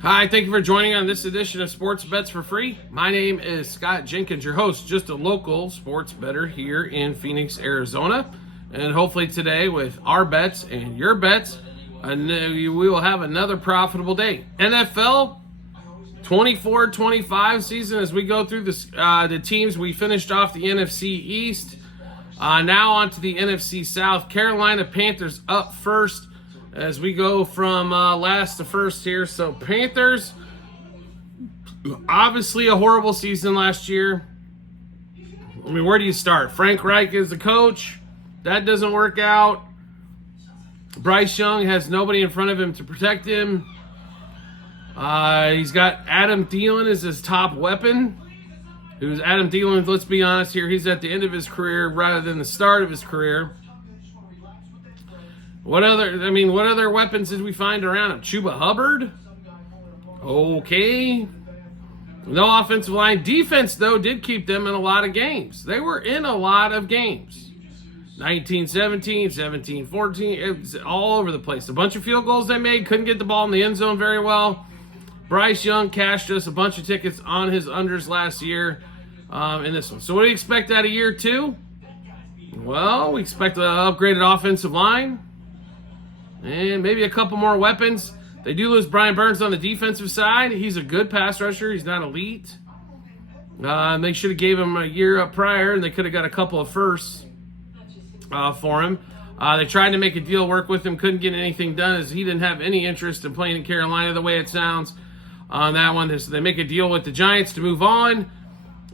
Hi, thank you for joining on this edition of Sports Bets for Free. My name is Scott Jenkins, your host, just a local sports bettor here in Phoenix, Arizona. And hopefully today with our bets and your bets, we will have another profitable day. NFL 24-25 season as we go through the teams. We finished off the NFC East. Now on to the NFC South. Carolina Panthers up first as we go from last to first here. So Panthers, obviously a horrible season last year. I mean, where do you start? Frank Reich is the coach. That doesn't work out. Bryce Young has nobody in front of him to protect him. He's got Adam Thielen as his top weapon. Who's Adam Thielen, let's be honest here, he's at the end of his career rather than the start of his career. What other weapons did we find around him? Chuba Hubbard? Okay. No offensive line. Defense, though, did keep them in a lot of games. They were in a lot of games. 19-17, 17-14, it was all over the place. A bunch of field goals they made, couldn't get the ball in the end zone very well. Bryce Young cashed us a bunch of tickets on his unders last year in this one. So what do you expect out of year two? Well, we expect an upgraded offensive line. And maybe a couple more weapons. They do lose Brian Burns on the defensive side. He's a good pass rusher. He's not elite. They should have gave him a year up prior, and they could have got a couple of firsts for him. They tried to make a deal work with him. Couldn't get anything done as he didn't have any interest in playing in Carolina the way it sounds on that one. So they make a deal with the Giants to move on.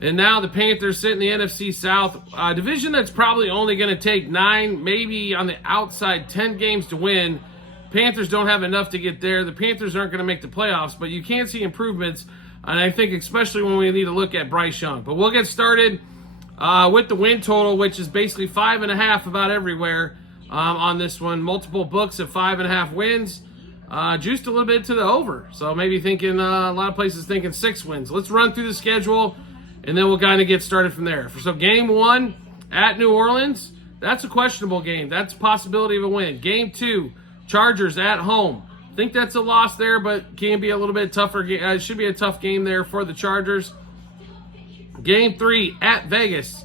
And now the Panthers sit in the NFC South, division that's probably only going to take 9, maybe on the outside 10 games to win. Panthers don't have enough to get there. The Panthers aren't going to make the playoffs, but you can see improvements, and I think especially when we need to look at Bryce Young. But we'll get started with the win total, which is basically 5.5 about everywhere on this one. Multiple books of 5.5 wins. Juiced a little bit to the over, so maybe thinking a lot of places thinking 6 wins. Let's run through the schedule. And then we'll kind of get started from there. So game 1 at New Orleans, that's a questionable game. That's a possibility of a win. Game 2, Chargers at home. I think that's a loss there, but can be a little bit tougher. It should be a tough game there for the Chargers. Game 3 at Vegas.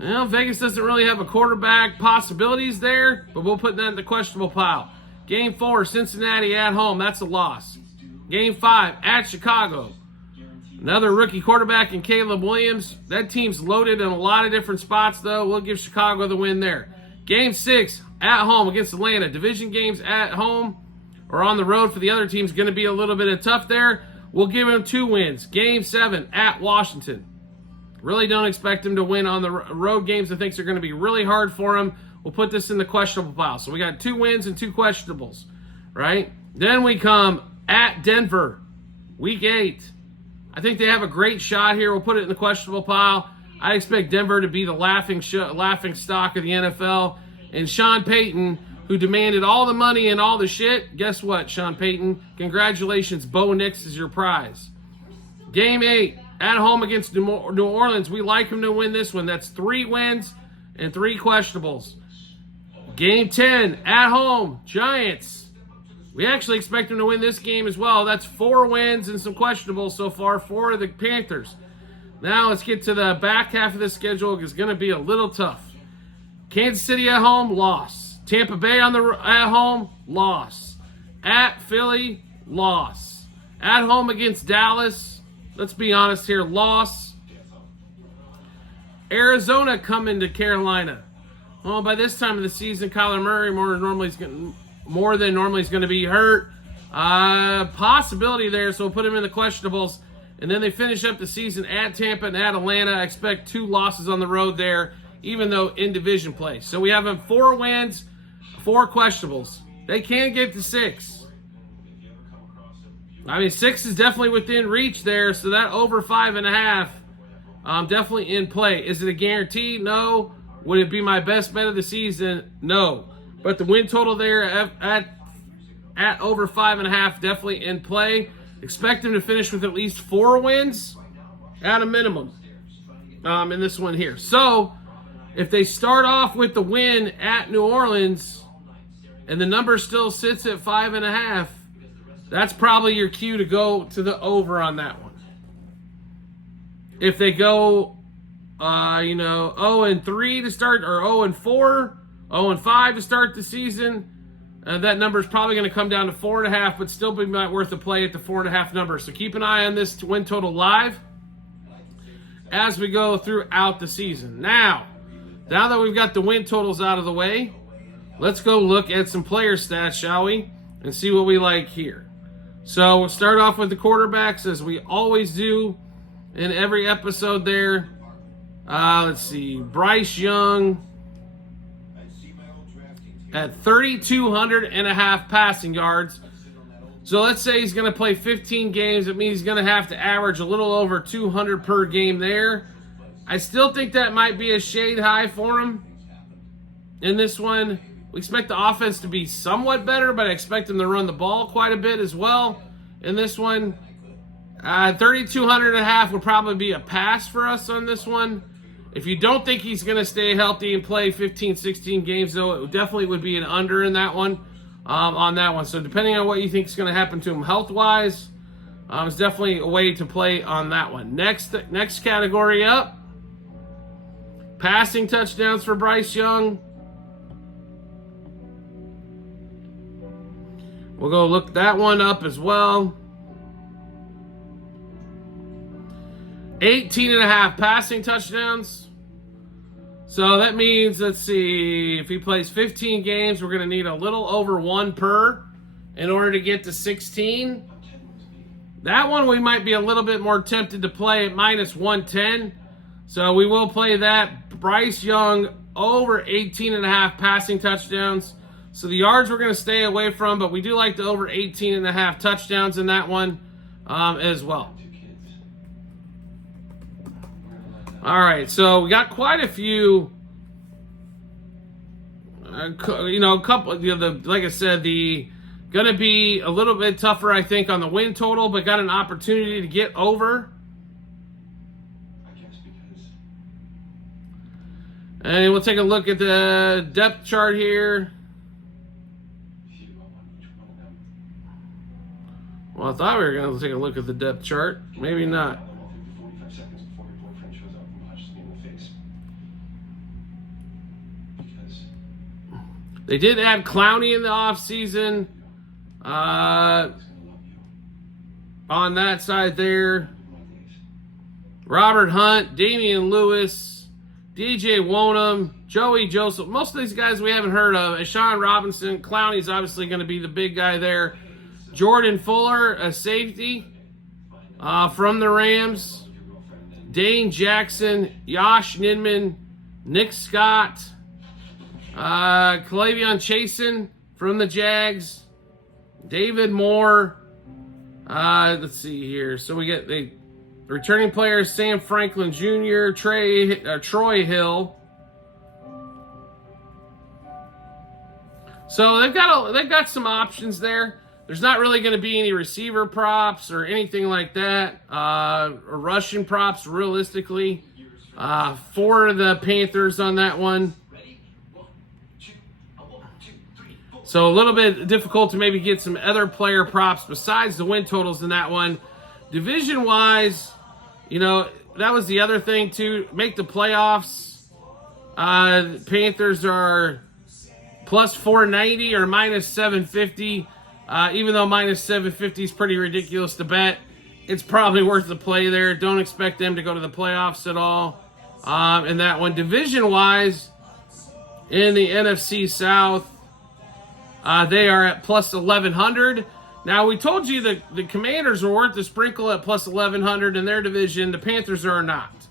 Well, Vegas doesn't really have a quarterback possibilities there, but we'll put that in the questionable pile. Game 4, Cincinnati at home. That's a loss. Game 5 at Chicago. Another rookie quarterback in Caleb Williams. That team's loaded in a lot of different spots, though. We'll give Chicago the win there. Game 6 at home against Atlanta. Division games at home or on the road for the other team's going to be a little bit of tough there. We'll give them 2 wins. Game 7 at Washington. Really don't expect them to win on the road games. I think they're going to be really hard for them. We'll put this in the questionable pile. So we got 2 wins and 2 questionables, right? Then we come at Denver, Week 8. I think they have a great shot here. We'll put it in the questionable pile. I expect Denver to be the laughing stock of the NFL. And Sean Payton, who demanded all the money and all the shit, guess what, Sean Payton? Congratulations, Bo Nix is your prize. Game 8, at home against New Orleans. We like them to win this one. That's 3 wins and 3 questionables. Game 10, at home, Giants. We actually expect them to win this game as well. That's 4 wins and some questionables so far for the Panthers. Now let's get to the back half of the schedule. It's going to be a little tough. Kansas City at home, loss. Tampa Bay at home, loss. At Philly, loss. At home against Dallas, let's be honest here, loss. Arizona coming to Carolina. Well, by this time of the season, Kyler Murray more than normally is going to be hurt. Possibility there, so we'll put him in the questionables. And then they finish up the season at Tampa and at Atlanta. I expect 2 losses on the road there, even though in division play. So we have them 4 wins, 4 questionables. They can get to 6. I mean, 6 is definitely within reach there, so that over 5.5 definitely in play. Is it a guarantee? No. Would it be my best bet of the season? No. But the win total there at over 5.5 definitely in play. Expect them to finish with at least 4 wins at a minimum in this one here. So if they start off with the win at New Orleans and the number still sits at 5.5, That's probably your cue to go to the over on that one. If they go, 0-3 to start, or 0-4, 0-5 to start the season, that number is probably going to come down to 4.5, but still be worth a play at the 4.5 number. So keep an eye on this win total live as we go throughout the season. Now that we've got the win totals out of the way, let's go look at some player stats, shall we? And see what we like here. So we'll start off with the quarterbacks, as we always do in every episode there. Let's see. Bryce Young at 3,200.5 passing yards. So let's say he's going to play 15 games. It means he's going to have to average a little over 200 per game there. I still think that might be a shade high for him in this one. We expect the offense to be somewhat better, but I expect him to run the ball quite a bit as well in this one. 3,200.5 would probably be a pass for us on this one. If you don't think he's going to stay healthy and play 15, 16 games, though, it definitely would be an under in that one, on that one. So depending on what you think is going to happen to him health-wise, it's definitely a way to play on that one. Next category up, passing touchdowns for Bryce Young. We'll go look that one up as well. 18.5 passing touchdowns. So that means, let's see, if he plays 15 games, we're going to need a little over 1 per in order to get to 16. That one we might be a little bit more tempted to play at minus 110. So we will play that. Bryce Young over 18.5 passing touchdowns. So the yards we're going to stay away from, but we do like the over 18.5 touchdowns in that one as well. All right, so we got quite a few, a couple, like I said, going to be a little bit tougher, I think, on the win total, but got an opportunity to get over. And we'll take a look at the depth chart here. Well, I thought we were going to take a look at the depth chart. Maybe not. They did add Clowney in the offseason. On that side there. Robert Hunt, Damian Lewis, DJ Wonham, Joey Joseph. Most of these guys we haven't heard of. Sean Robinson. Clowney's obviously going to be the big guy there. Jordan Fuller, a safety from the Rams. Dane Jackson, Josh Nidman, Nick Scott, Kalavion Chasen from the Jags, David Moore. Let's see here. So we get the returning players: Sam Franklin Jr., Troy Hill. So they've got some options there. There's not really going to be any receiver props or anything like that, or rushing props realistically for the Panthers on that one. So a little bit difficult to maybe get some other player props besides the win totals in that one. Division-wise, that was the other thing too. Make the playoffs. Panthers are plus 490 or minus 750. Even though minus 750 is pretty ridiculous to bet, it's probably worth the play there. Don't expect them to go to the playoffs at all in that one. Division-wise, in the NFC South, they are at plus 1,100. Now, we told you that the Commanders are worth the sprinkle at plus 1,100 in their division. The Panthers are not.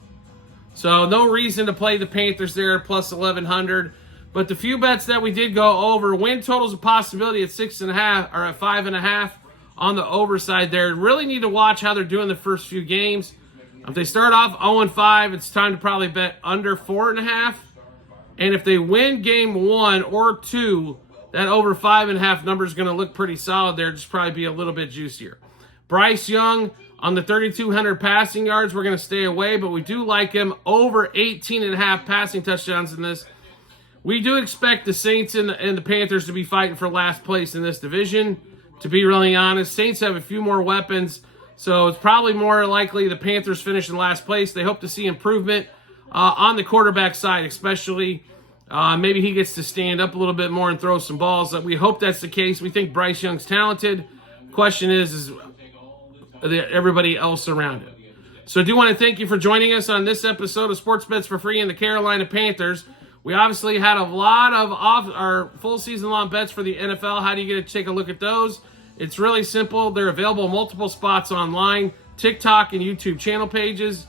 So no reason to play the Panthers there at plus 1,100. But the few bets that we did go over, win total's a possibility at 6.5 or at 5.5 on the over side there. Really need to watch how they're doing the first few games. If they start off 0-5, it's time to probably bet under 4.5. And if they win game 1 or 2, that over 5.5 number is going to look pretty solid there. Just probably be a little bit juicier. Bryce Young on the 3,200 passing yards, we're going to stay away, but we do like him over 18.5 passing touchdowns in this. We do expect the Saints and the Panthers to be fighting for last place in this division. to be really honest. Saints have a few more weapons, so it's probably more likely the Panthers finish in last place. They hope to see improvement on the quarterback side, especially. Maybe he gets to stand up a little bit more and throw some balls. We hope that's the case. We think Bryce Young's talented. Question is everybody else around him. So I do want to thank you for joining us on this episode of Sports Bets for Free and the Carolina Panthers. We obviously had a lot of our full season long bets for the NFL. How do you get to take a look at those? It's really simple. They're available in multiple spots online, TikTok and YouTube channel pages,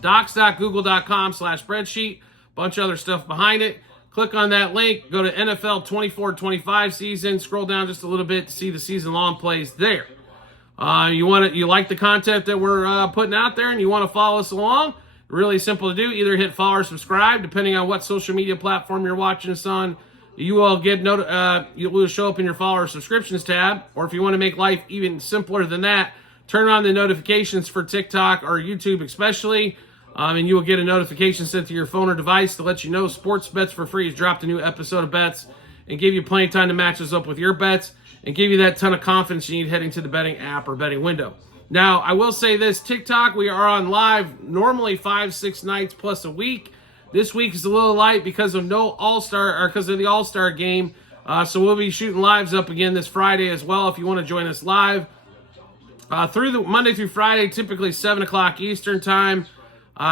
docs.google.com/spreadsheet, bunch of other stuff behind it. Click on that link, go to NFL 24-25 season, scroll down just a little bit to see the season long plays there. You like the content that we're putting out there and you want to follow us along? Really simple to do. Either hit follow or subscribe, depending on what social media platform you're watching us on. You will get you will show up in your follow or subscriptions tab. Or if you want to make life even simpler than that, turn on the notifications for TikTok or YouTube especially, and you will get a notification sent to your phone or device to let you know Sports Bets for Free has dropped a new episode of bets and give you plenty of time to match us up with your bets and give you that ton of confidence you need heading to the betting app or betting window. Now, I will say this, TikTok, we are on live normally 5-6 nights plus a week. This week is a little light because of the All-Star game. So we'll be shooting lives up again this Friday as well if you want to join us live. Through the Monday through Friday, typically 7 o'clock Eastern time.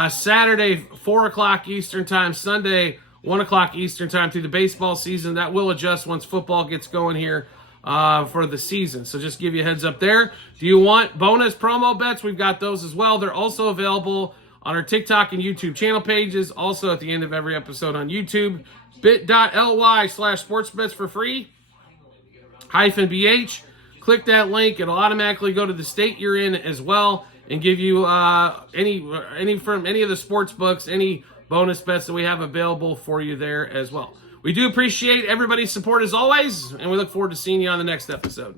Saturday, 4 o'clock Eastern time. Sunday, 1 o'clock Eastern time through the baseball season. That will adjust once football gets going here for the season. So just give you a heads up there. Do you want bonus promo bets? We've got those as well. They're also available on our TikTok and YouTube channel pages. Also at the end of every episode on YouTube. bit.ly/sportsbetsforfree -BH. Click that link. It'll automatically go to the state you're in as well and give you any from any of the sports books, any bonus bets that we have available for you there as well. We do appreciate everybody's support as always, and we look forward to seeing you on the next episode.